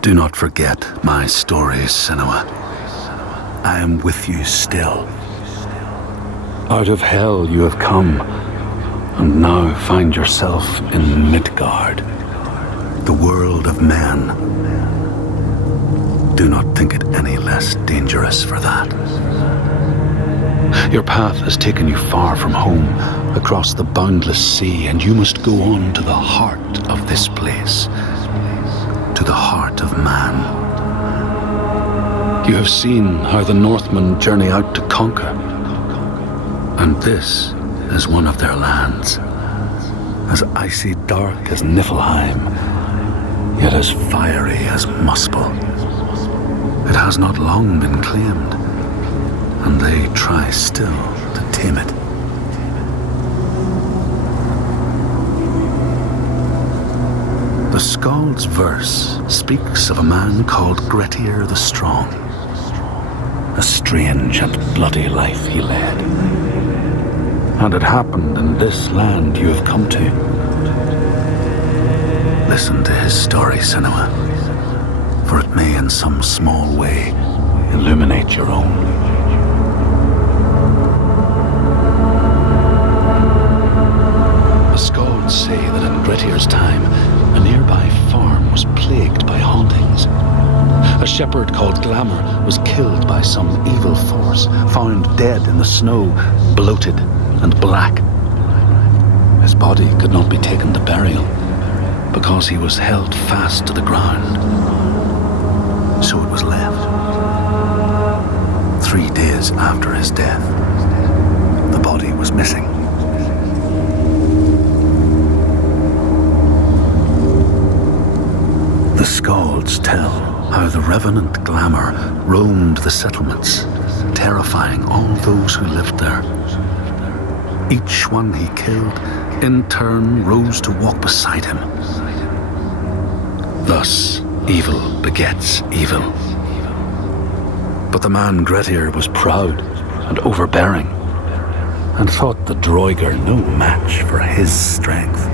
Do not forget my stories, Senua. I am with you still. Out of hell you have come, and now find yourself in Midgard, the world of men. Do not think it any less dangerous for that. Your path has taken you far from home, across the boundless sea, and you must go on to the heart of this place, to the heart of man. You have seen how the Northmen journey out to conquer, and this is one of their lands, as icy dark as Niflheim, yet as fiery as Muspel. It has not long been claimed, and they try still to tame it. The Skald's verse speaks of a man called Grettir the Strong. A strange and bloody life he led. And it happened in this land you have come to. Listen to his story, Senua, for it may in some small way illuminate your own. The Skalds say that in Grettir's time, a nearby farm was plagued by hauntings. A shepherd called Glamour was killed by some evil force, found dead in the snow, bloated and black. His body could not be taken to burial because he was held fast to the ground. So it was left. 3 days after his death, the body was missing. The Skalds tell how the revenant Glamour roamed the settlements, terrifying all those who lived there. Each one he killed, in turn, rose to walk beside him. Thus, evil begets evil. But the man Grettir was proud and overbearing, and thought the Draugr no match for his strength.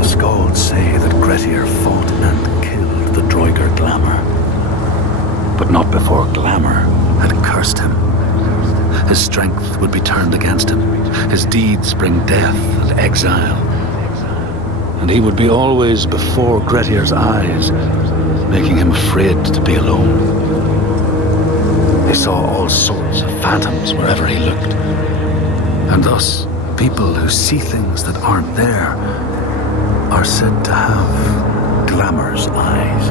The Skalds say that Grettir fought and killed the Draugr Glamour, but not before Glamour had cursed him. His strength would be turned against him, his deeds bring death and exile, and he would be always before Grettir's eyes, making him afraid to be alone. He saw all sorts of phantoms wherever he looked, and thus people who see things that aren't there are said to have Glamour's eyes.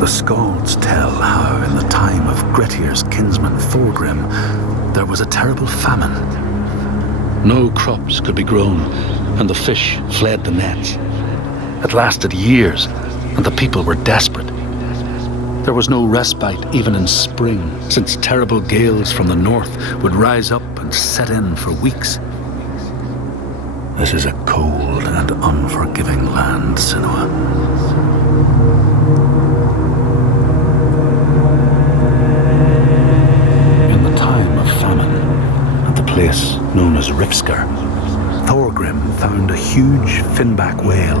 The Skalds tell how in the time of Grettir's kinsman Thorgrim, there was a terrible famine. No crops could be grown, and the fish fled the nets. It lasted years, and the people were desperate. There was no respite even in spring, since terrible gales from the north would rise up and set in for weeks. This is a cold and unforgiving land, Senua. Place known as Rifskar, Thorgrim found a huge finback whale,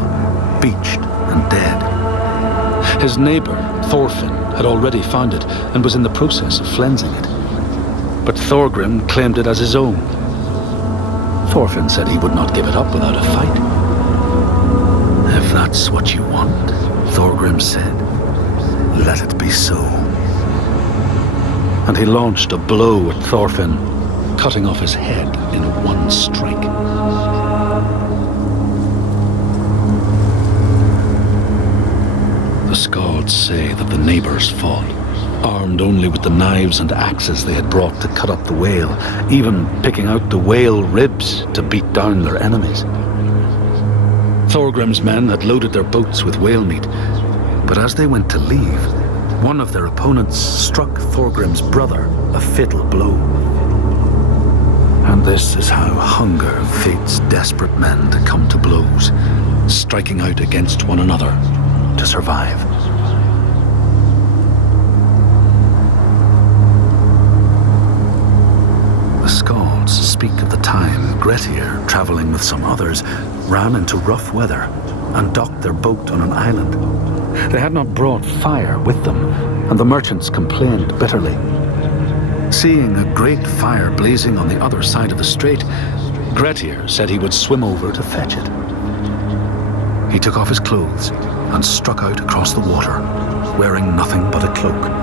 beached and dead. His neighbour, Thorfinn, had already found it and was in the process of flensing it. But Thorgrim claimed it as his own. Thorfinn said he would not give it up without a fight. If that's what you want, Thorgrim said, let it be so. And he launched a blow at Thorfinn, cutting off his head in one strike. The Skalds say that the neighbours fought, armed only with the knives and axes they had brought to cut up the whale, even picking out the whale ribs to beat down their enemies. Thorgrim's men had loaded their boats with whale meat, but as they went to leave, one of their opponents struck Thorgrim's brother a fatal blow. And this is how hunger fates desperate men to come to blows, striking out against one another to survive. speak of the time Grettir, travelling with some others, ran into rough weather and docked their boat on an island. They had not brought fire with them, and the merchants complained bitterly. Seeing a great fire blazing on the other side of the strait, Grettir said he would swim over to fetch it. He took off his clothes and struck out across the water, wearing nothing but a cloak.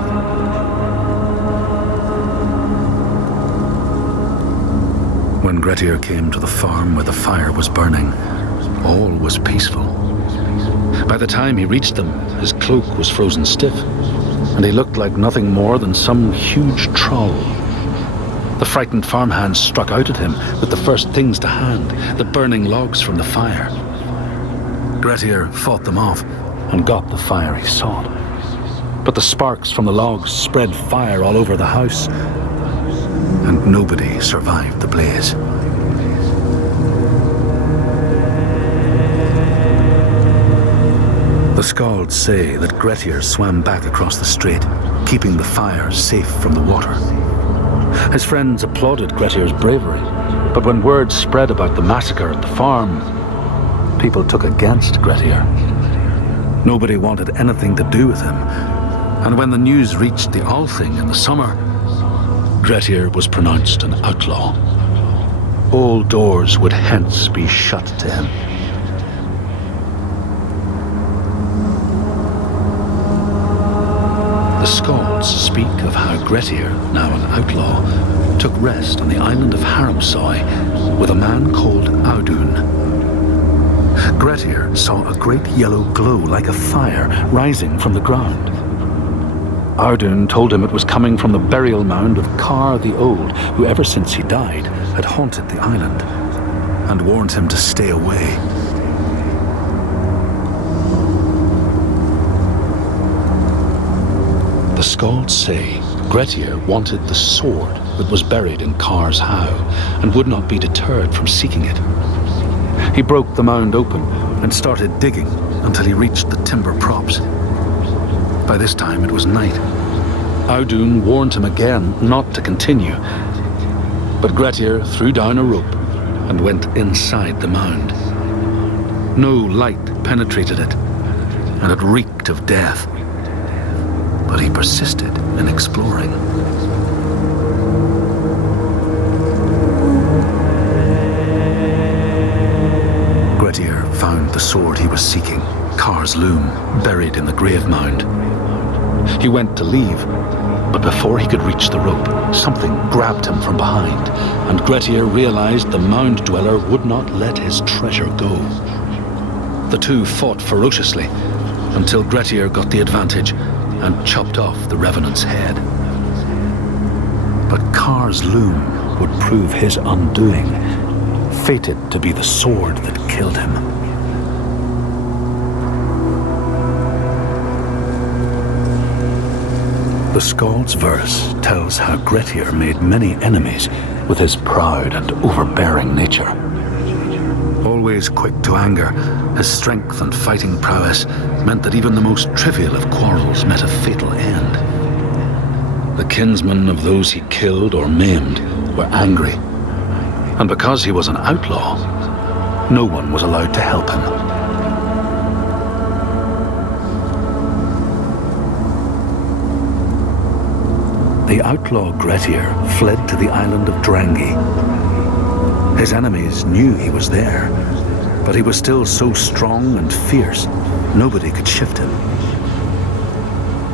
When Grettir came to the farm where the fire was burning, all was peaceful. By the time he reached them, his cloak was frozen stiff, and he looked like nothing more than some huge troll. The frightened farmhands struck out at him with the first things to hand, the burning logs from the fire. Grettir fought them off and got the fire he sought. But the sparks from the logs spread fire all over the house, and nobody survived the blaze. The skalds say that Grettir swam back across the strait, keeping the fire safe from the water. His friends applauded Grettir's bravery, but when word spread about the massacre at the farm, people took against Grettir. Nobody wanted anything to do with him, and when the news reached the Althing in the summer, Grettir was pronounced an outlaw. All doors would hence be shut to him. The Skalds speak of how Grettir, now an outlaw, took rest on the island of Haramsoi with a man called Audun. Grettir saw a great yellow glow like a fire rising from the ground. Audun told him it was coming from the burial mound of Kar the Old, who ever since he died had haunted the island, and warned him to stay away. The Skalds say Grettir wanted the sword that was buried in Kar's How, and would not be deterred from seeking it. He broke the mound open and started digging until he reached the timber props. By this time it was night. Audun warned him again not to continue, but Grettir threw down a rope and went inside the mound. No light penetrated it, and it reeked of death. But he persisted in exploring. Grettir found the sword he was seeking, Kar's loom, buried in the grave mound. He went to leave, but before he could reach the rope, something grabbed him from behind, and Grettir realized the mound dweller would not let his treasure go. The two fought ferociously until Grettir got the advantage and chopped off the revenant's head. But Kar's loom would prove his undoing, fated to be the sword that killed him. The Skald's verse tells how Grettir made many enemies with his proud and overbearing nature. Always quick to anger, his strength and fighting prowess meant that even the most trivial of quarrels met a fatal end. The kinsmen of those he killed or maimed were angry, and because he was an outlaw, no one was allowed to help him. The outlaw Grettir fled to the island of Drangi. His enemies knew he was there, but he was still so strong and fierce, nobody could shift him.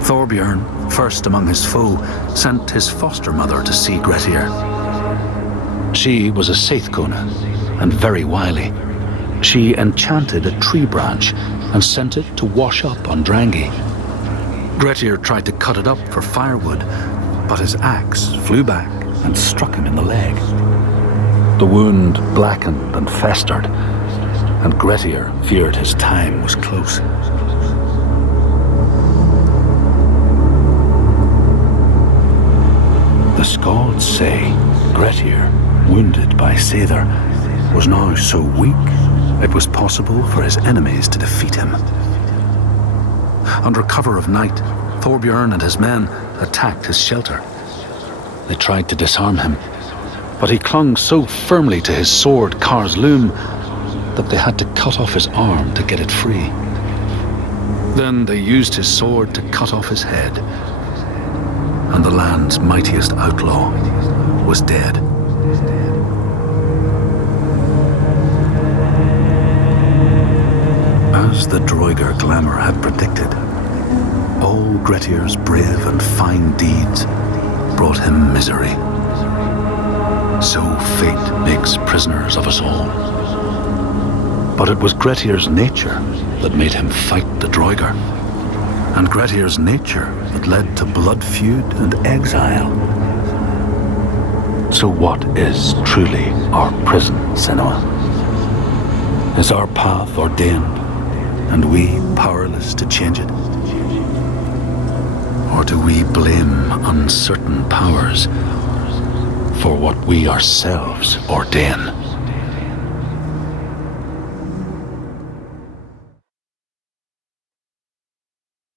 Thorbjorn, first among his foe, sent his foster mother to see Grettir. She was a Seithkona and very wily. She enchanted a tree branch and sent it to wash up on Drangi. Grettir tried to cut it up for firewood, but his axe flew back and struck him in the leg. The wound blackened and festered, and Grettir feared his time was close. The Skalds say Grettir, wounded by Seithr, was now so weak it was possible for his enemies to defeat him. Under cover of night, Thorbjorn and his men attacked his shelter. They tried to disarm him, but he clung so firmly to his sword, Kar's loom, that they had to cut off his arm to get it free. Then they used his sword to cut off his head, and the land's mightiest outlaw was dead. As the Droigar glamour had predicted, all Gretir's brave and fine deeds brought him misery. So fate makes prisoners of us all. But it was Gretir's nature that made him fight the Droigar, and Gretir's nature that led to blood feud and exile. So what is truly our prison, Senua? Is our path ordained, and we powerless to change it? Or do we blame uncertain powers for what we ourselves ordain?